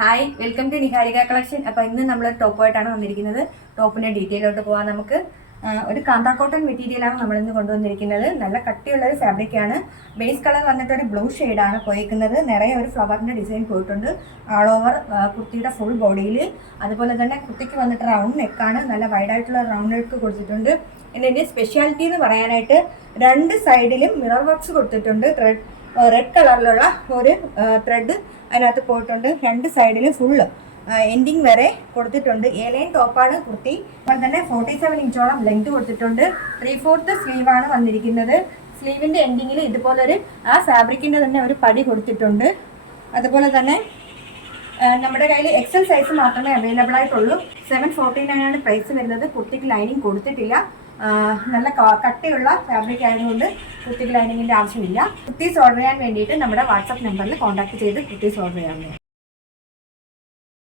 Hi, welcome to Niharika collection. അപ്പോൾ ഇന്ന് നമ്മൾ ടോപ്പായിട്ടാണ് വന്നിരിക്കുന്നത്. ടോപ്പിൻ്റെ ഡീറ്റെയിലോട്ട് പോകാൻ നമുക്ക് ഒരു കാന്ത കോട്ടൺ മെറ്റീരിയലാണ് നമ്മളിന്ന് കൊണ്ടുവന്നിരിക്കുന്നത്. നല്ല കട്ടിയുള്ള ഒരു ഫാബ്രിക്കാണ്. ബേസ് കളർ വന്നിട്ട് ഒരു ബ്ലൂ ഷെയ്ഡാണ് പോയിരിക്കുന്നത്. നിറയെ ഒരു ഫ്ലവറിൻ്റെ ഡിസൈൻ പോയിട്ടുണ്ട് ആൾ ഓവർ കുർത്തിയുടെ ഫുൾ ബോഡിയിൽ. അതുപോലെ തന്നെ കുർത്തിക്ക് വന്നിട്ട് റൗണ്ട് നെക്കാണ്, നല്ല വൈഡായിട്ടുള്ള റൗണ്ട് നെക്ക് കൊടുത്തിട്ടുണ്ട്. ഇതിൻ്റെ സ്പെഷ്യാലിറ്റി എന്ന് പറയാനായിട്ട് രണ്ട് സൈഡിലും മിറർ വർക്ക്സ് കൊടുത്തിട്ടുണ്ട്. റെഡ് കളറിലുള്ള ഒരു ത്രെഡ് അതിനകത്ത് പോയിട്ടുണ്ട്. രണ്ട് സൈഡിലും ഫുള്ള് എൻഡിങ് വരെ കൊടുത്തിട്ടുണ്ട്. ലൈൻ ടോപ്പാണ് കുർത്തി. അതുപോലെ തന്നെ 47 ഇഞ്ചോളം ലെങ്ത് കൊടുത്തിട്ടുണ്ട്. 3/4 സ്ലീവാണ് വന്നിരിക്കുന്നത്. സ്ലീവിൻ്റെ എൻഡിങ്ങിൽ ഇതുപോലൊരു ഫാബ്രിക്കിൻ്റെ തന്നെ ഒരു പടി കൊടുത്തിട്ടുണ്ട്. അതുപോലെ തന്നെ നമ്മുടെ കയ്യിൽ എക്സൽ സൈസ് മാത്രമേ അവൈലബിൾ ആയിട്ടുള്ളൂ. 749 ആണ് പ്രൈസ് വരുന്നത്. കുർത്തിക്ക് ലൈനിങ് കൊടുത്തിട്ടില്ല. നല്ല കട്ടിയുള്ള ഫാബ്രിക് ആയതുകൊണ്ട് കുർത്തിക്ക് ലൈനിങ്ങിൻ്റെ ആവശ്യമില്ല. കുർത്തീസ് ഓർഡർ ചെയ്യാൻ വേണ്ടിയിട്ട് നമ്മുടെ വാട്സപ്പ് നമ്പറിൽ കോൺടാക്ട് ചെയ്ത് കുർത്തീസ് ഓർഡർ ചെയ്യാവുന്നതാണ്.